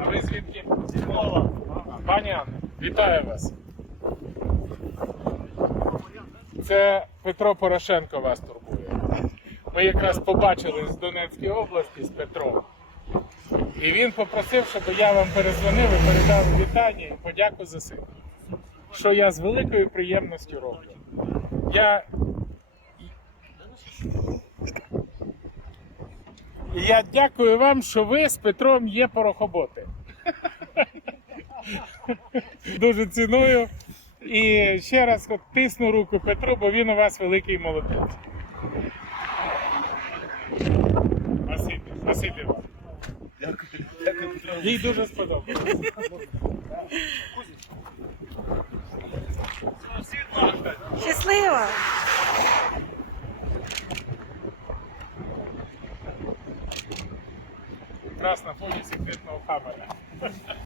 А ви звідки? Мова. Пані Анна, вітаю вас. Це Петро Порошенко вас турбує. Ми якраз побачили з Донецької області з Петром. І він попросив, щоб я вам перезвонив і передав вітання і подяку за син. Що я з великою приємністю роблю. Я. Я дякую вам, що ви з Петром є порохоботи. Дуже ціную. І ще раз тисну руку Петру, бо він у вас великий молодець. Спасибі, вам. Дякую. Їй дуже сподобалось. Щасливо! Якраз на фоні секретного камера.